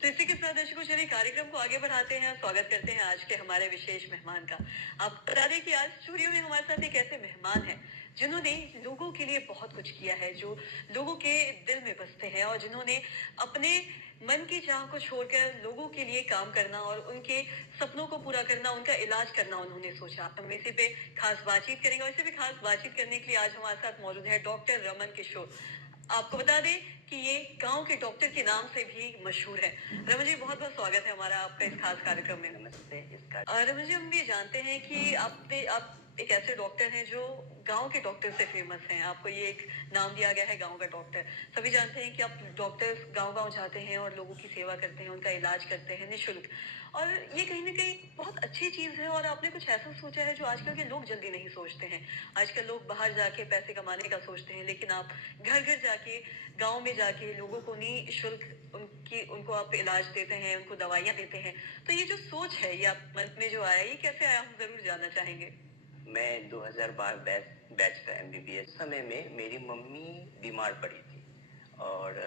तो इसी के साथ दर्शकों चलिए कार्यक्रम को आगे बढ़ाते हैं और स्वागत करते हैं आज के हमारे विशेष मेहमान का। आप बता दें कि आज स्टूडियो में हमारे साथ एक ऐसे मेहमान हैं जिन्होंने लोगों के लिए बहुत कुछ किया है, जो लोगों के दिल में बसते हैं और जिन्होंने अपने मन की चाह को छोड़कर लोगों के लिए काम करना और उनके सपनों को पूरा करना, उनका इलाज करना उन्होंने सोचा। हम इसी पे खास बातचीत करेंगे और इसी पे खास बातचीत करने के लिए आज हमारे साथ मौजूद है डॉक्टर रमन किशोर। आपको बता दें कि ये गांव के डॉक्टर के नाम से भी मशहूर है। रमन जी, बहुत बहुत स्वागत है हमारा आपका इस खास कार्यक्रम में। नमस्ते। रमन जी, हम ये जानते हैं कि आप एक ऐसे डॉक्टर हैं जो गांव के डॉक्टर से फेमस हैं। आपको ये एक नाम दिया गया है गांव का डॉक्टर। सभी जानते हैं कि आप डॉक्टर गांव गांव जाते हैं और लोगों की सेवा करते हैं, उनका इलाज करते हैं निःशुल्क। और ये कहीं ना कहीं बहुत अच्छी चीज है और आपने कुछ ऐसा सोचा है जो आजकल के लोग जल्दी नहीं सोचते हैं। आजकल लोग बाहर जाके पैसे कमाने का सोचते हैं, लेकिन आप घर घर जाके, गांव में जाके लोगों को निःशुल्क उनको आप इलाज देते हैं, उनको दवाइयाँ देते हैं। तो ये जो सोच है, ये आप मन में जो आया, ये कैसे आया, हम ज़रूर जानना चाहेंगे। मैं 2012 बैच का एमबीबीएस समय में मेरी मम्मी बीमार पड़ी थी और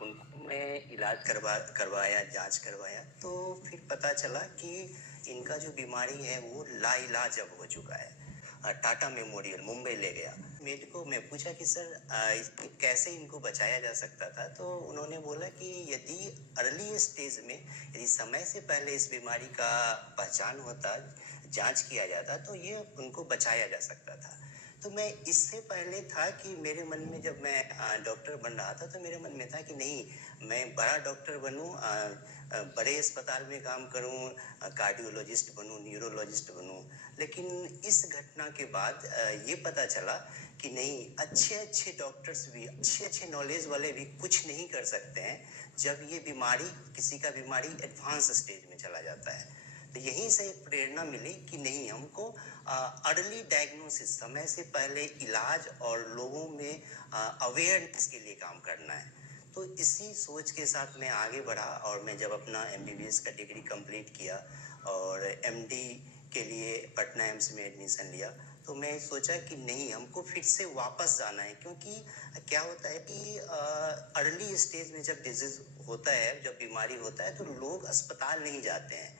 उनको मैं इलाज करवाया, जांच करवाया, तो फिर पता चला कि इनका जो बीमारी है वो लाइलाज अब हो चुका है। टाटा मेमोरियल मुंबई ले गया। मेरे को मैं पूछा कि सर कैसे इनको बचाया जा सकता था, तो उन्होंने बोला कि यदि अर्ली स्टेज में, यदि समय से पहले इस बीमारी का पहचान होता, जांच किया जाता, तो ये उनको बचाया जा सकता था। तो मैं इससे पहले था कि मेरे मन में, जब मैं डॉक्टर बन रहा था, तो मेरे मन में था कि नहीं, मैं बड़ा डॉक्टर बनूं, बड़े अस्पताल में काम करूं, कार्डियोलॉजिस्ट बनूं, न्यूरोलॉजिस्ट बनूं। लेकिन इस घटना के बाद ये पता चला कि नहीं, अच्छे अच्छे डॉक्टर्स भी, अच्छे अच्छे नॉलेज वाले भी कुछ नहीं कर सकते हैं जब ये बीमारी, किसी का बीमारी एडवांस स्टेज में चला जाता है। तो यहीं से एक प्रेरणा मिली कि नहीं, हमको अर्ली डायग्नोसिस, समय से पहले इलाज और लोगों में अवेयरनेस के लिए काम करना है। तो इसी सोच के साथ मैं आगे बढ़ा और मैं जब अपना एमबीबीएस का डिग्री कंप्लीट किया और एमडी के लिए पटना एम्स में एडमिशन लिया, तो मैं सोचा कि नहीं, हमको फिर से वापस जाना है। क्योंकि क्या होता है कि अर्ली स्टेज में जब डिजीज होता है, जब बीमारी होता है, तो लोग अस्पताल नहीं जाते हैं।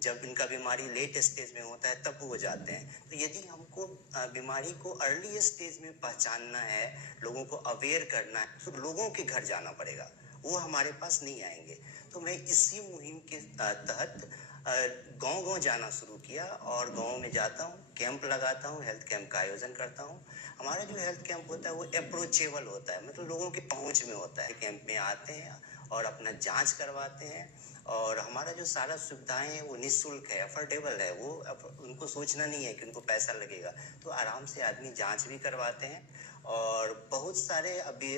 जब इनका बीमारी लेट स्टेज में होता है तब वो जाते हैं। तो यदि हमको बीमारी को अर्ली स्टेज में पहचानना है, लोगों को अवेयर करना है, तो लोगों के घर जाना पड़ेगा, वो हमारे पास नहीं आएंगे। तो मैं इसी मुहिम के तहत गांव-गांव जाना शुरू किया और गांव में जाता हूं, कैंप लगाता हूं, हेल्थ कैंप का आयोजन करता हूं। हमारा जो हेल्थ कैंप होता है वो अप्रोचेबल होता है, मतलब लोगों के पहुंच में होता है। कैंप में आते हैं और अपना जांच करवाते हैं और हमारा जो सारा सुविधाएं हैं वो निःशुल्क है, अफोर्डेबल है। वो उनको सोचना नहीं है कि उनको पैसा लगेगा, तो आराम से आदमी जांच भी करवाते हैं। और बहुत सारे अभी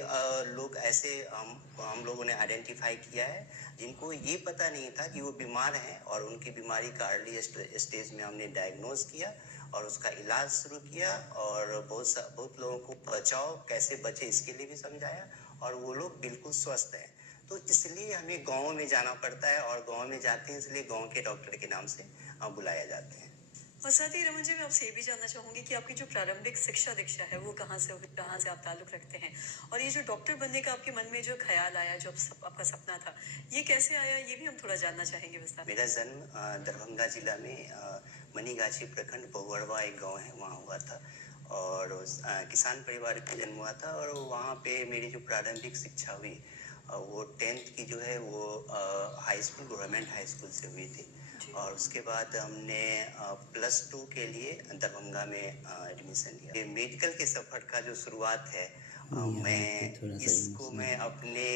लोग ऐसे हम लोगों ने आइडेंटिफाई किया है जिनको ये पता नहीं था कि वो बीमार हैं, और उनकी बीमारी का अर्ली स्टेज में हमने डायग्नोज किया और उसका इलाज शुरू किया और बहुत लोगों को बचाओ, कैसे बचे इसके लिए भी समझाया, और वो लोग बिल्कुल स्वस्थ हैं। तो इसलिए हमें गांव में जाना पड़ता है और गांव में जाते हैं इसलिए गांव के डॉक्टर के नाम से बुलाया जाते हैं। और साथ ही रमन जी, मैं आपसे ये भी जानना चाहूंगी कि आपकी जो प्रारंभिक शिक्षा दीक्षा है वो कहाँ से होगी, कहाँ से आप ताल्लुक रखते हैं, और ये जो डॉक्टर बनने का आपके मन में जो ख्याल आया, जो आपका सपना था, ये कैसे आया, ये भी हम थोड़ा जानना चाहेंगे विस्तार। मेरा जन्म दरभंगा जिला में मनीगाछी प्रखंड बहुअरवा एक गांव है, वहाँ हुआ था। और किसान परिवार में जन्म हुआ था और वहाँ पे मेरी जो प्रारंभिक शिक्षा हुई वो 10th की जो है वो high school, government high school से हुई थी। और उसके बाद हमने +2 के लिए दरभंगा में एडमिशन लिया। मेडिकल के सफ़र का जो शुरुआत है, मैं अपने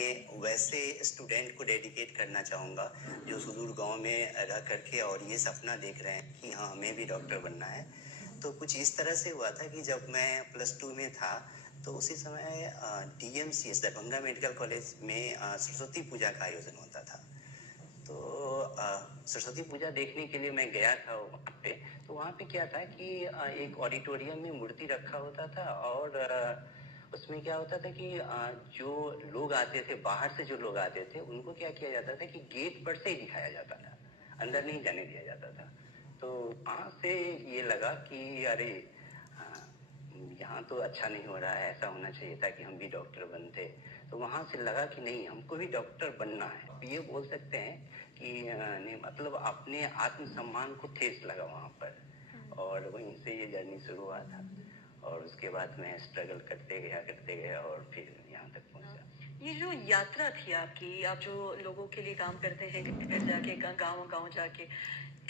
वैसे स्टूडेंट को डेडिकेट करना चाहूँगा जो सुदूर गांव में रह करके और ये सपना देख रहे हैं कि हाँ, हमें भी डॉक्टर बनना है। तो कुछ इस तरह से हुआ था कि जब मैं +2 में था, तो उसी समय DMCS दरभंगा मेडिकल कॉलेज में सरस्वती पूजा का आयोजन होता था। तो सरस्वती पूजा देखने के लिए मैं गया था वहाँ पे। तो वहाँ पे क्या था कि एक ऑडिटोरियम में मूर्ति रखा होता था और उसमें क्या होता था कि जो लोग आते थे, बाहर से जो लोग आते थे, उनको क्या किया जाता था कि गेट पर से ही दिखाया जाता था, अंदर नहीं जाने दिया जाता था। तो वहाँ से ये लगा कि अरे यहाँ तो अच्छा नहीं हो रहा है, ऐसा होना चाहिए था कि हम भी डॉक्टर बनते। तो वहाँ से लगा कि नहीं, हमको भी डॉक्टर बनना है। आप ये बोल सकते हैं कि नहीं, मतलब अपने आत्मसम्मान को ठेस लगा वहाँ पर, और वहीं से ये जर्नी शुरू हुआ था। और उसके बाद मैं स्ट्रगल करते गया और फिर यहाँ तक पहुँचा। ये जो यात्रा थी आपकी, आप जो लोगों के लिए काम करते हैं, घर जाके गाँव-गाँव जाके,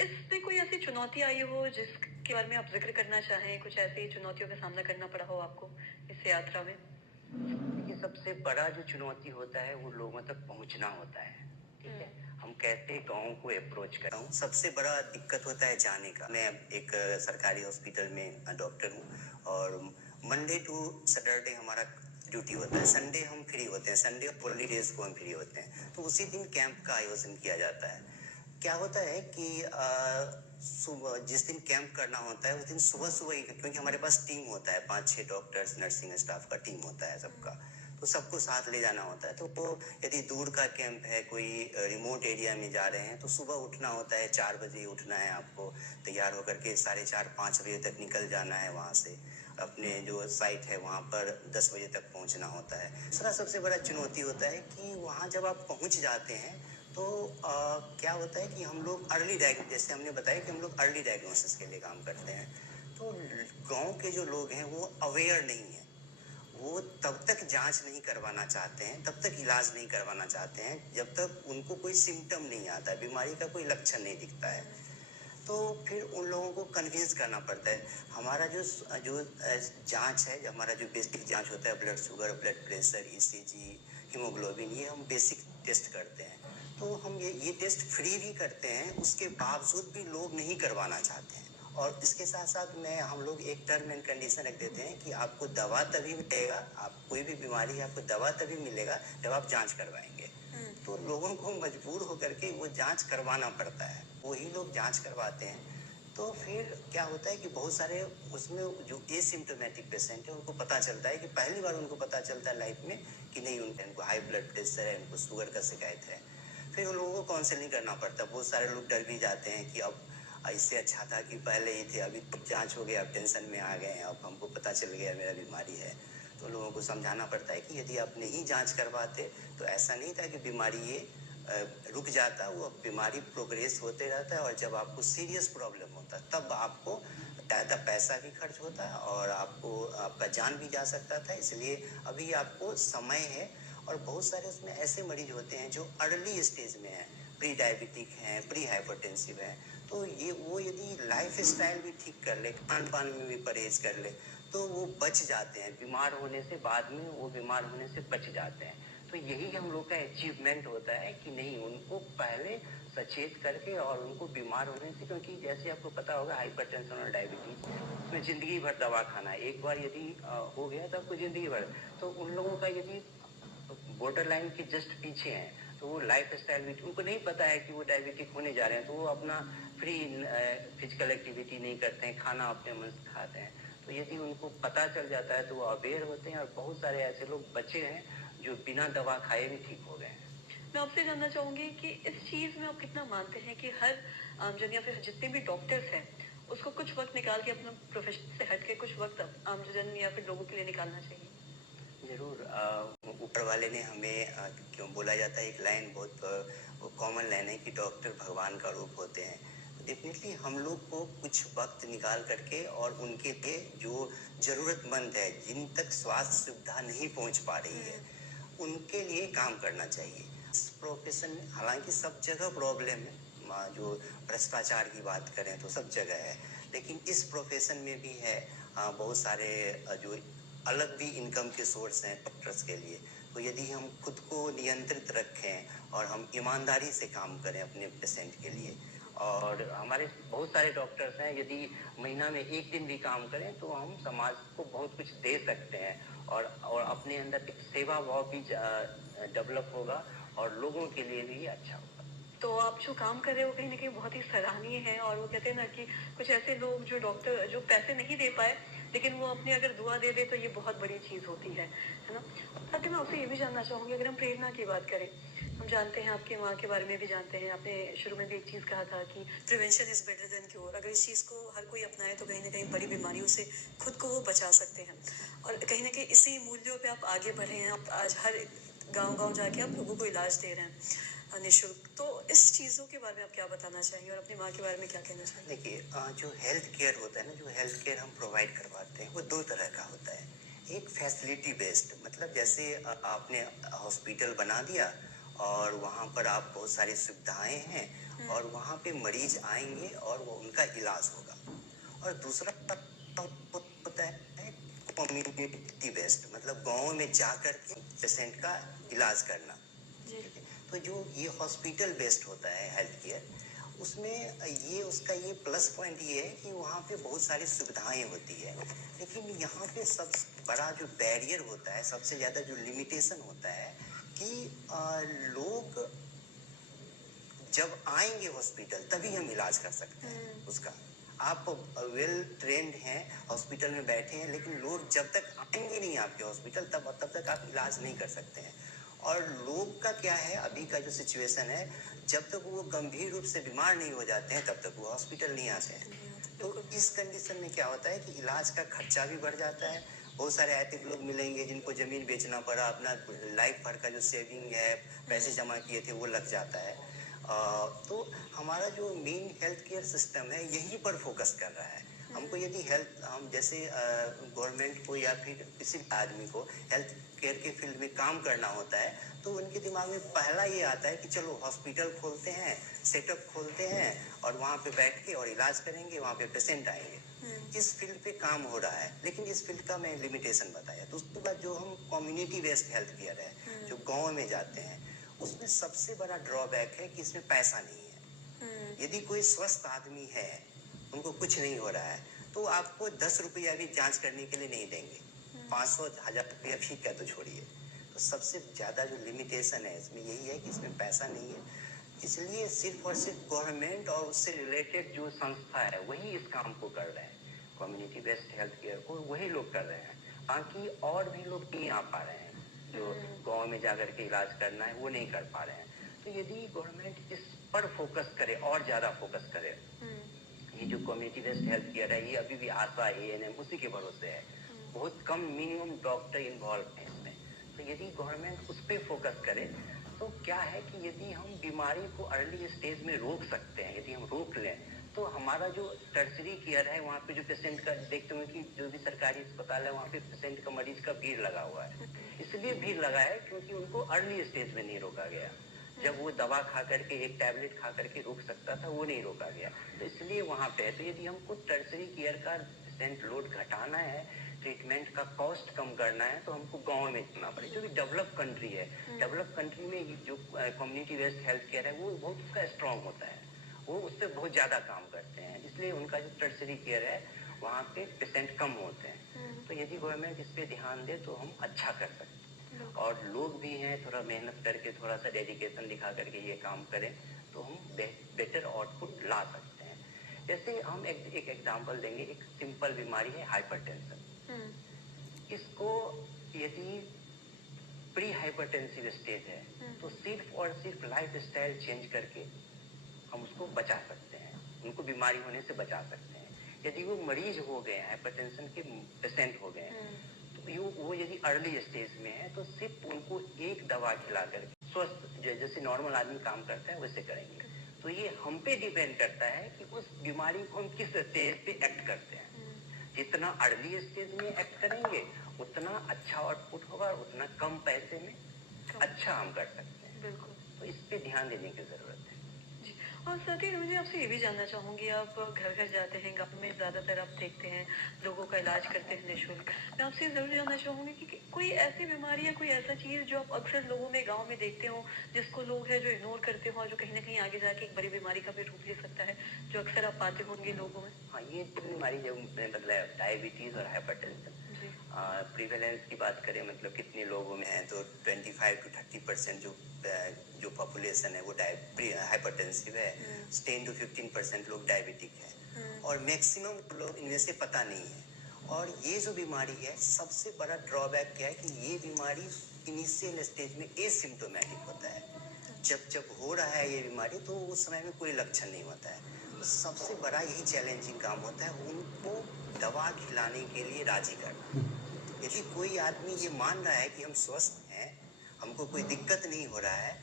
इसमें कोई ऐसी चुनौती आई हो जिसके बारे में आप ज़िक्र करना चाहें? कुछ ऐसी चुनौतियों का सामना करना पड़ा हो आपको इस यात्रा में? देखिए, सबसे बड़ा जो चुनौती होता है वो लोगों तक पहुंचना होता है। ठीक है, हम कहते हैं गाँव को अप्रोच कर रहा हूँ, सबसे बड़ा दिक्कत होता है जाने का। मैं एक सरकारी हॉस्पिटल में डॉक्टर हूँ, और मंडे टू सैटरडे हमारा ड्यूटी होता है। संडे हम फ्री होते हैं, संडे और हॉलीडेज को हम फ्री होते हैं, तो उसी दिन कैंप का आयोजन किया जाता है। क्या होता है कि सुबह जिस दिन कैंप करना होता है उस दिन सुबह सुबह ही, क्योंकि हमारे पास टीम होता है, 5-6 डॉक्टर्स, नर्सिंग स्टाफ का टीम होता है सबका, तो सबको साथ ले जाना होता है। तो वो यदि दूर का कैंप है, कोई रिमोट एरिया में जा रहे हैं, तो सुबह उठना होता है, 4 बजे उठना है आपको, तैयार होकर के 4:30-5 बजे तक निकल जाना है वहाँ से। अपने जो साइट है वहाँ पर 10 बजे तक पहुँचना होता है। दूसरा सबसे बड़ा चुनौती होता है कि वहाँ जब आप पहुँच जाते हैं तो क्या होता है कि हम लोग जैसे हमने बताया कि हम लोग अर्ली डायग्नोसिस के लिए काम करते हैं, तो गांव के जो लोग हैं वो अवेयर नहीं है, वो तब तक जांच नहीं करवाना चाहते हैं, तब तक इलाज नहीं करवाना चाहते हैं जब तक उनको कोई सिम्टम नहीं आता है, बीमारी का कोई लक्षण नहीं दिखता है। तो फिर उन लोगों को कन्विंस करना पड़ता है। हमारा जो जो जांच है, हमारा जो बेसिक जांच होता है, blood sugar, blood pressure, ECG, haemoglobin, ये हम बेसिक टेस्ट करते हैं। तो हम ये टेस्ट फ्री भी करते हैं, उसके बावजूद भी लोग नहीं करवाना चाहते हैं। और इसके साथ साथ में हम लोग एक टर्म एंड कंडीशन रख देते हैं कि आपको दवा तभी मिलेगा, आप कोई भी बीमारी है आपको दवा तभी मिलेगा जब आप जांच करवाएंगे। तो लोगों को मजबूर होकर के वो जांच करवाना पड़ता है, वही लोग जांच करवाते हैं। तो फिर क्या होता है कि बहुत सारे उसमें जो एसिम्टोमेटिक पेशेंट है उनको पता चलता है कि पहली बार उनको पता चलता है लाइफ में कि नहीं, उनको हाई ब्लड प्रेशर है, उनको शुगर का शिकायत है। फिर उन लोगों को काउंसलिंग करना पड़ता है। बहुत सारे लोग डर भी जाते हैं कि अब इससे अच्छा था कि पहले ही थे, अभी तो जांच हो गया, अब टेंशन में आ गए हैं, अब हमको पता चल गया मेरा बीमारी है। तो लोगों को समझाना पड़ता है कि यदि आप नहीं जांच करवाते तो ऐसा नहीं था कि बीमारी ये रुक जाता, वो बीमारी प्रोग्रेस होते रहता है, और जब आपको सीरियस प्रॉब्लम होता है तब आपको ज़्यादा पैसा भी खर्च होता है और आपका जान भी जा सकता था। इसलिए अभी आपको समय है। और बहुत सारे उसमें ऐसे मरीज होते हैं जो अर्ली स्टेज में हैं, प्री डायबिटिक हैं, प्री हाइपरटेंसिव हैं, तो ये वो यदि लाइफ स्टाइल भी ठीक कर ले, खान पान में भी परहेज कर ले, तो वो बच जाते हैं बीमार होने से, बाद में वो बीमार होने से बच जाते हैं। तो यही हम लोग का अचीवमेंट होता है कि नहीं, उनको पहले सचेत करके और उनको बीमार होने से, क्योंकि जैसे आपको पता होगा हाइपरटेंशन और डायबिटीज में जिंदगी भर दवा खाना है, एक बार यदि हो गया तो आपको जिंदगी भर। तो उन लोगों का यदि बॉर्डर लाइन के जस्ट पीछे हैं तो वो लाइफ स्टाइल भी, उनको नहीं पता है कि वो डायबिटिक होने जा रहे हैं, तो वो अपना फ्री फिजिकल एक्टिविटी नहीं करते हैं, खाना अपने मन से खाते हैं। तो यदि उनको पता चल जाता है तो वो अवेयर होते हैं, और बहुत सारे ऐसे लोग बचे हैं जो बिना दवा खाए भी ठीक हो गए हैं। मैं आपसे जानना चाहूंगी कि इस चीज में आप कितना मानते हैं कि हर आमजन या फिर जितने भी डॉक्टर्स हैं उसको कुछ वक्त निकाल के अपना प्रोफेशन से हट के कुछ वक्त आमजन या फिर लोगों के लिए निकालना चाहिए? जरूर। ऊपर वाले ने हमें क्यों बोला जाता है, एक लाइन बहुत कॉमन लाइन है कि डॉक्टर भगवान का रूप होते हैं। डेफिनेटली हम लोग को कुछ वक्त निकाल करके और उनके लिए जो ज़रूरतमंद है, जिन तक स्वास्थ्य सुविधा नहीं पहुंच पा रही है, उनके लिए काम करना चाहिए। इस प्रोफेशन में हालांकि सब जगह प्रॉब्लम है, जो भ्रष्टाचार की बात करें तो सब जगह है, लेकिन इस प्रोफेशन में भी है बहुत सारे जो अलग भी इनकम के सोर्स हैं डॉक्टर्स के लिए। तो यदि हम खुद को नियंत्रित रखें और हम ईमानदारी से काम करें अपने पेशेंट के लिए, और हमारे बहुत सारे डॉक्टर्स हैं, यदि महीना में एक दिन भी काम करें तो हम समाज को बहुत कुछ दे सकते हैं, और अपने अंदर एक सेवा भाव भी डेवलप होगा और लोगों के लिए भी अच्छा होगा। तो आप जो काम कर रहे हो कहीं ना कहीं बहुत ही सराहनीय है, और वो कहते हैं ना कि कुछ ऐसे लोग जो डॉक्टर जो पैसे नहीं दे पाए लेकिन वो अपनी अगर दुआ दे दे तो ये बहुत बड़ी चीज होती है ना। साथ ही मैं आपसे ये भी जानना चाहूंगी, अगर हम प्रेरणा की बात करें, हम जानते हैं आपके माँ के बारे में भी जानते हैं, आपने शुरू में भी एक चीज कहा था कि prevention is better than cure. अगर इस चीज को हर कोई अपनाए तो कहीं ना कहीं बड़ी बीमारियों से खुद को वो बचा सकते हैं, और कहीं ना कहीं इसी मूल्यों पे आप आगे बढ़े हैं। आप आज हर गांव-गांव जाके आप लोगों को इलाज दे रहे हैं निःशुल्क। तो इस चीज़ों के बारे में आप क्या बताना चाहेंगे और अपनी माँ के बारे में क्या कहना चाहेंगे? देखिए जो हेल्थ केयर होता है ना, जो हेल्थ केयर हम प्रोवाइड करवाते हैं वो दो तरह का होता है। एक फैसिलिटी बेस्ड, मतलब जैसे आपने हॉस्पिटल बना दिया और वहाँ पर आप बहुत सारी सुविधाएं हैं और वहाँ पे मरीज आएंगे और वो उनका इलाज होगा। और दूसरा होता है कम्युनिटी बेस्ड, मतलब गाँव में जा कर के पेशेंट का इलाज करना। जी। ठीक है, तो जो ये हॉस्पिटल बेस्ड होता है हेल्थ केयर, उसमें ये उसका ये प्लस पॉइंट ये है कि वहाँ पे बहुत सारी सुविधाएं होती है। लेकिन यहाँ पे सबसे बड़ा जो बैरियर होता है, सबसे ज़्यादा जो लिमिटेशन होता है कि लोग जब आएंगे हॉस्पिटल तभी हम इलाज कर सकते हैं उसका। आप वेल ट्रेंड हैं, हॉस्पिटल में बैठे हैं, लेकिन लोग जब तक आएंगे नहीं आपके हॉस्पिटल तब तक आप इलाज नहीं कर सकते हैं। और लोग का क्या है, अभी का जो सिचुएशन है, जब तक वो गंभीर रूप से बीमार नहीं हो जाते हैं तब तक वो हॉस्पिटल नहीं आते हैं। तो इस कंडीशन में क्या होता है कि इलाज का खर्चा भी बढ़ जाता है। बहुत सारे ऐसे लोग मिलेंगे जिनको जमीन बेचना पड़ा, अपना लाइफ भर का जो सेविंग है, पैसे जमा किए थे, वो लग जाता है। तो हमारा जो मेन हेल्थ केयर सिस्टम है यहीं पर फोकस कर रहा है। हमको यदि हेल्थ, हम जैसे गवर्नमेंट को या फिर किसी आदमी को हेल्थ केयर के फील्ड में काम करना होता है तो उनके दिमाग में पहला ये आता है कि चलो हॉस्पिटल खोलते हैं, सेटअप खोलते हैं और वहाँ पे बैठ के और इलाज करेंगे, वहाँ पे पेशेंट आएंगे। इस फील्ड पे काम हो रहा है, लेकिन इस फील्ड का मैं लिमिटेशन बताया। तो उसके बाद जो हम कम्युनिटी बेस्ड हेल्थ केयर है, जो गाँव में जाते हैं, उसमें सबसे बड़ा ड्रॉबैक है कि इसमें पैसा नहीं है। यदि कोई स्वस्थ आदमी है, उनको कुछ नहीं हो रहा है, तो आपको 10 रुपया भी जांच करने के लिए नहीं देंगे। 500 1000 रुपया फीस का तो छोड़िए। तो सबसे ज्यादा जो लिमिटेशन है इसमें यही है कि इसमें पैसा नहीं है। इसलिए सिर्फ और सिर्फ गवर्नमेंट और उससे रिलेटेड जो संस्था है वही इस काम को कर रहे हैं। कम्युनिटी बेस्ड हेल्थ केयर को वही लोग कर रहे हैं, बाकी और भी लोग नहीं आ पा रहे हैं। जो गांव में जाकर के इलाज करना है वो नहीं कर पा रहे हैं। तो यदि गवर्नमेंट इस पर फोकस करे और ज्यादा फोकस करे, ये जो कम्युनिटी बेस्ड हेल्थ केयर है ये अभी भी आशा एएनएम उसी के भरोसे है। बहुत कम मिनिमम डॉक्टर इन्वॉल्व है इसमें। तो यदि गवर्नमेंट उस पर फोकस करे तो क्या है कि यदि हम बीमारी को अर्ली स्टेज में रोक सकते हैं, यदि हम रोक लें तो हमारा जो टर्सरी केयर है वहाँ पे जो पेशेंट का देखते हैं कि जो भी सरकारी अस्पताल है वहाँ पे पेशेंट का, मरीज का भीड़ लगा हुआ है। इसलिए भीड़ लगा है क्योंकि उनको अर्ली स्टेज में नहीं रोका गया। जब वो दवा खा करके, एक टैबलेट खा करके रोक सकता था, वो नहीं रोका गया, तो इसलिए वहाँ पे है। तो यदि हमको टर्सरी केयर का पेशेंट लोड घटाना है, ट्रीटमेंट का कॉस्ट कम करना है, तो हमको गांव में जाना पड़े। जो भी डेवलप कंट्री है, डेवलप कंट्री में जो कम्युनिटी बेस्ड हेल्थ केयर है वो बहुत उसका स्ट्रांग होता है, वो उस पर बहुत ज्यादा काम करते हैं, इसलिए उनका जो टर्सरी केयर है वहाँ पे पेशेंट कम होते हैं। तो यदि गवर्नमेंट इस पे ध्यान दे तो हम अच्छा कर सकते हैं। और लोग भी हैं, थोड़ा मेहनत करके, थोड़ा सा डेडिकेशन दिखा करके ये काम करें तो हम बेटर आउटपुट ला सकते हैं। जैसे हम एक एग्जांपल देंगे, एक सिंपल बीमारी है हाइपरटेंशन। इसको यदि प्री हाइपरटेंसिव स्टेज है तो सिर्फ और सिर्फ लाइफ स्टाइल चेंज करके हम उसको बचा सकते हैं, उनको बीमारी होने से बचा सकते हैं। यदि वो मरीज हो गए हैं, हाइपरटेंशन के पेशेंट हो गए हैं, तो वो यदि अर्ली स्टेज में है तो सिर्फ उनको एक दवा खिला कर स्वस्थ, जैसे नॉर्मल आदमी काम करता है वैसे करेंगे। तो ये हम पे डिपेंड करता है कि उस बीमारी को हम किस स्टेज पे एक्ट करते हैं। जितना अर्ली स्टेज में एक्ट करेंगे उतना अच्छा आउटपुट होगा, उतना कम पैसे में अच्छा हम कर सकते हैं। बिल्कुल। तो इस पे ध्यान देने की जरूरत है। जी। और साथ ही मुझे आपसे ये भी जानना चाहूँगी, आप घर घर जाते हैं, गाँव में ज़्यादातर आप देखते हैं लोगों का इलाज करते हैं निःशुल्क। मैं आपसे ज़रूर जानना चाहूँगी कि कोई ऐसी बीमारी या कोई ऐसा चीज़ जो आप अक्सर लोगों में गाँव में देखते हो, जिसको लोग हैं जो इग्नोर करते हो और जो कहीं न कहीं आगे जाके एक बड़ी बीमारी का भी रूप ले सकता है, जो अक्सर आप पाते होंगे लोगों में? हाँ, ये बीमारी जो मतलब डायबिटीज और हाइपरटेंशन, जी। प्रीवेलेंस की बात करें, मतलब कितने लोगों में है, तो 25 to 30% जो पॉपुलेशन है वो हाइपरटेंसिव है। 10 to 15% लोग डायबिटिक है और मैक्सिमम लोग इनमें से पता नहीं है। और ये जो बीमारी है, सबसे बड़ा ड्रॉबैक क्या है कि ये बीमारी इनिशियल स्टेज में एसिम्प्टोमेटिक होता है। जब हो रहा है ये बीमारी तो उस समय में कोई लक्षण नहीं होता है। तो सबसे बड़ा यही चैलेंजिंग काम होता है, उनको दवा खिलाने के लिए राजी करना। यदि कोई आदमी ये मान रहा है कि हम स्वस्थ हैं, हमको कोई दिक्कत नहीं हो रहा है,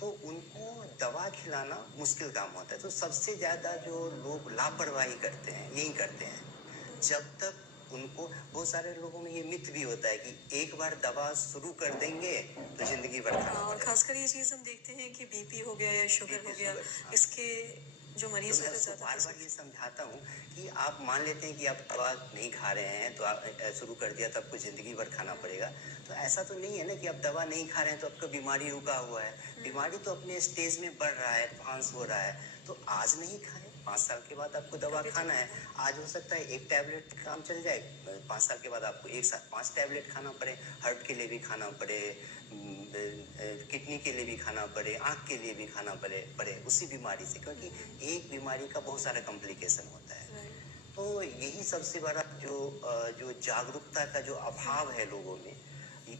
तो उनको दवा खिलाना मुश्किल काम होता है। तो सबसे ज़्यादा जो लोग लापरवाही करते हैं, यही करते हैं। जब तक उनको, बहुत सारे लोगों में ये मिथ भी होता है कि एक बार दवा शुरू कर देंगे तो जिंदगी भर खाना और पड़ेगा। खासकर ये चीज हम देखते हैं कि बीपी हो गया या शुगर हो गया, हाँ। इसके जो तो मरीज मैं होते उसको ज्यादा बार बार ये समझाता हूँ कि आप मान लेते हैं कि आप दवा नहीं खा रहे हैं, तो आप शुरू कर दिया तो आपको जिंदगी भर खाना पड़ेगा। तो ऐसा तो नहीं है ना कि आप दवा नहीं खा रहे हैं तो आपका बीमारी रुका हुआ है। बीमारी तो अपने स्टेज में बढ़ रहा है, एडवांस हो रहा है। तो आज नहीं खाएं, 5 साल के बाद आपको दवा खाना है। आज हो सकता है एक टैबलेट काम चल जाए, 5 साल के बाद आपको एक साथ 5 टैबलेट खाना पड़े, हार्ट के लिए भी खाना पड़े, किडनी के लिए भी खाना पड़े, आँख के लिए भी खाना पड़े उसी बीमारी से, क्योंकि एक बीमारी का बहुत सारा कॉम्प्लिकेशन होता है। तो यही सबसे बड़ा जो जागरूकता का जो अभाव है लोगों में,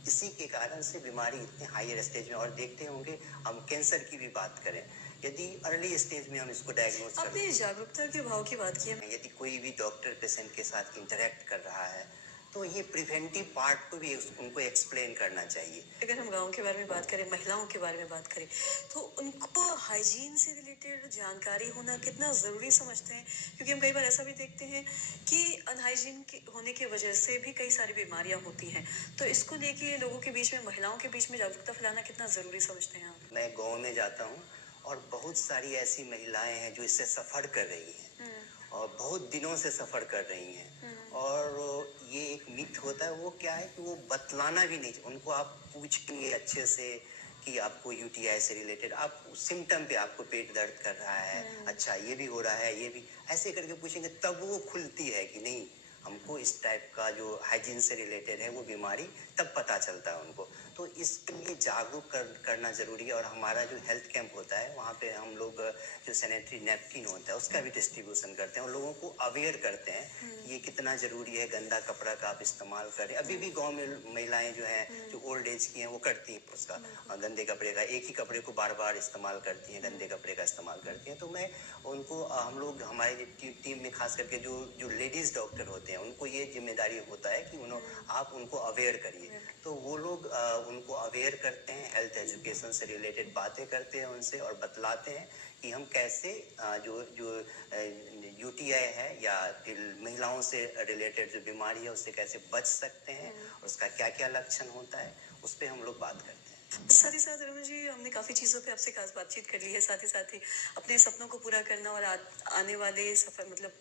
इसी के कारण से बीमारी इतने हायर स्टेज में। और देखते होंगे, हम कैंसर की भी बात करें, यदि अर्ली स्टेज में हम इसको डायग्नोज कर आपने जागरूकता के भाव की बात की है। यदि कोई भी डॉक्टर पेशेंट के साथ इंटरेक्ट कर रहा है, तो ये प्रिवेंटिव पार्ट को भी उनको एक्सप्लेन करना चाहिए। अगर हम गांव के बारे में बात करें, महिलाओं के बारे में बात करें, तो उनको हाइजीन से रिलेटेड जानकारी होना कितना ज़रूरी समझते हैं? क्योंकि हम कई बार ऐसा भी देखते हैं कि अनहाइजीन होने की वजह से भी कई सारी बीमारियां होती हैं। तो इसको लेके लोगों के बीच में, महिलाओं के बीच में जागरूकता फैलाना कितना ज़रूरी समझते हैं आप? मैं गाँव में जाता हूँ और बहुत सारी ऐसी महिलाएं हैं जो इससे सफ़र कर रही हैं और बहुत दिनों से सफ़र कर रही हैं। और ये एक मिथ होता है, वो क्या है कि वो बतलाना भी नहीं, उनको आप पूछेंगे अच्छे से कि आपको यूटीआई से रिलेटेड, आप सिम्टम पे, आपको पेट दर्द कर रहा है, अच्छा ये भी हो रहा है, ये भी, ऐसे करके पूछेंगे तब वो खुलती है कि नहीं, हमको इस टाइप का जो हाइजीन से रिलेटेड है वो बीमारी, तब पता चलता है उनको। तो इसके लिए जागरूक करना ज़रूरी है। और हमारा जो हेल्थ कैंप होता है, वहाँ पे हम लोग जो सैनिटरी नैपकिन होता है उसका भी डिस्ट्रीब्यूशन करते हैं और लोगों को अवेयर करते हैं ये कितना ज़रूरी है, गंदा कपड़ा का आप इस्तेमाल करें। अभी भी गांव में महिलाएं जो हैं, जो ओल्ड एज की हैं, वो करती हैं उसका, गंदे कपड़े का, एक ही कपड़े को बार बार इस्तेमाल करती हैं, गंदे कपड़े का इस्तेमाल करती हैं। तो मैं उनको, हम लोग, हमारे टीम में खास करके जो लेडीज़ डॉक्टर होते हैं, उनको ये जिम्मेदारी होता है कि आप उनको अवेयर करिए। तो वो लोग उनको अवेयर करते हैं, हेल्थ एजुकेशन से रिलेटेड बातें करते हैं उनसे और बतलाते हैं कि हम कैसे जो यूटीआई है या महिलाओं से रिलेटेड जो बीमारी है उससे कैसे बच सकते हैं, उसका क्या क्या लक्षण होता है, उस पर हम लोग बात करते हैं। साथ ही साथ रमन जी, हमने काफ़ी चीज़ों पे आपसे खास बातचीत कर ली है। साथ ही अपने सपनों को पूरा करना और आने वाले सफर, मतलब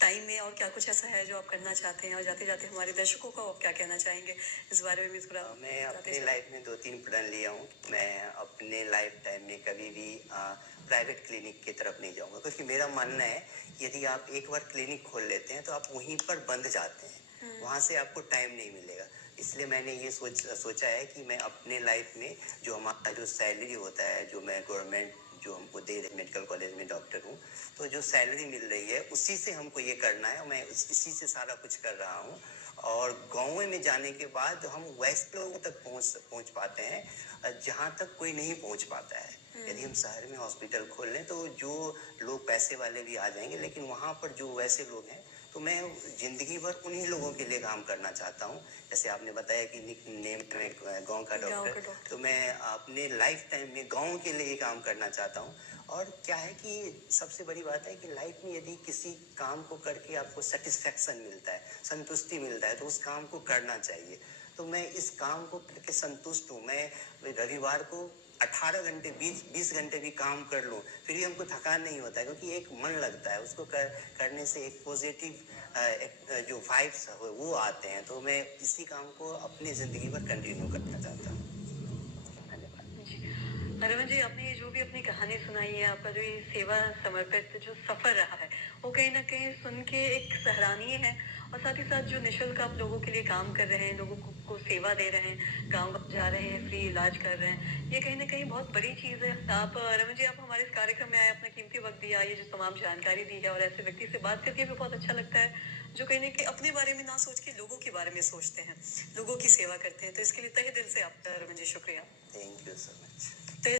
टाइम में और क्या कुछ ऐसा है जो आप करना चाहते हैं, और जाते जाते हमारे दर्शकों को आप क्या कहना चाहेंगे इस बारे में भी थोड़ा? मैं अपने लाइफ में 2-3 प्लान लिया हूँ। मैं अपने लाइफ टाइम में कभी भी प्राइवेट क्लिनिक की तरफ नहीं जाऊँगा, क्योंकि मेरा मानना है यदि आप एक बार क्लिनिक खोल लेते हैं तो आप वहीं पर बंद जाते हैं, वहाँ से आपको टाइम नहीं मिलेगा। इसलिए मैंने ये सोचा है कि मैं अपने लाइफ में जो हमारा जो सैलरी होता है, जो मैं गवर्नमेंट जो हमको दे रही, मेडिकल कॉलेज में डॉक्टर हूँ, तो जो सैलरी मिल रही है उसी से हमको ये करना है। मैं इसी से सारा कुछ कर रहा हूँ। और गाँव में जाने के बाद हम वैसे लोगों तक पहुँच पाते हैं जहाँ तक कोई नहीं पहुँच पाता है। यदि हम शहर में हॉस्पिटल खोल लें तो जो लोग पैसे वाले भी आ जाएंगे, लेकिन वहाँ पर जो वैसे लोग हैं, तो मैं जिंदगी भर उन्हीं लोगों के लिए काम करना चाहता हूँ। जैसे आपने बताया कि निक नेम में गाँव का डॉक्टर, तो मैं अपने लाइफ टाइम में गाँव के लिए काम करना चाहता हूँ। और क्या है कि सबसे बड़ी बात है कि लाइफ में यदि किसी काम को करके आपको सेटिस्फेक्शन मिलता है, संतुष्टि मिलता है, तो उस काम को करना चाहिए। तो मैं इस काम को करके संतुष्ट हूँ। मैं रविवार को 18 घंटे 20 घंटे भी काम कर लूँ, फिर भी हमको थकान नहीं होता है, क्योंकि एक मन लगता है उसको करने से, एक पॉजिटिव जो वाइब्स वो आते हैं। तो मैं इसी काम को अपनी ज़िंदगी भर कंटिन्यू करना चाहता हूँ। रमन जी, आपने जो भी अपनी कहानी सुनाई है, आपका जो ये सेवा समर्पित जो सफर रहा है, वो कहीं ना कहीं सुन के एक सराहनीय है। और साथ ही साथ जो निशुल्क आप लोगों के लिए काम कर रहे हैं, लोगों को सेवा दे रहे हैं, गांव जा रहे हैं, फ्री इलाज कर रहे हैं, ये कहीं ना कहीं बहुत बड़ी चीज़ है। आप रमन जी, आप हमारे इस कार्यक्रम में आए, अपना कीमती वक्त दिया, ये जो तमाम जानकारी दी है, और ऐसे व्यक्ति से बात करके भी बहुत अच्छा लगता है जो कहीं ना कहीं अपने बारे में ना सोच के लोगों के बारे में सोचते हैं, लोगों की सेवा करते हैं। तो इसके लिए तहे दिल से आपका रमन जी शुक्रिया। Thank you so much.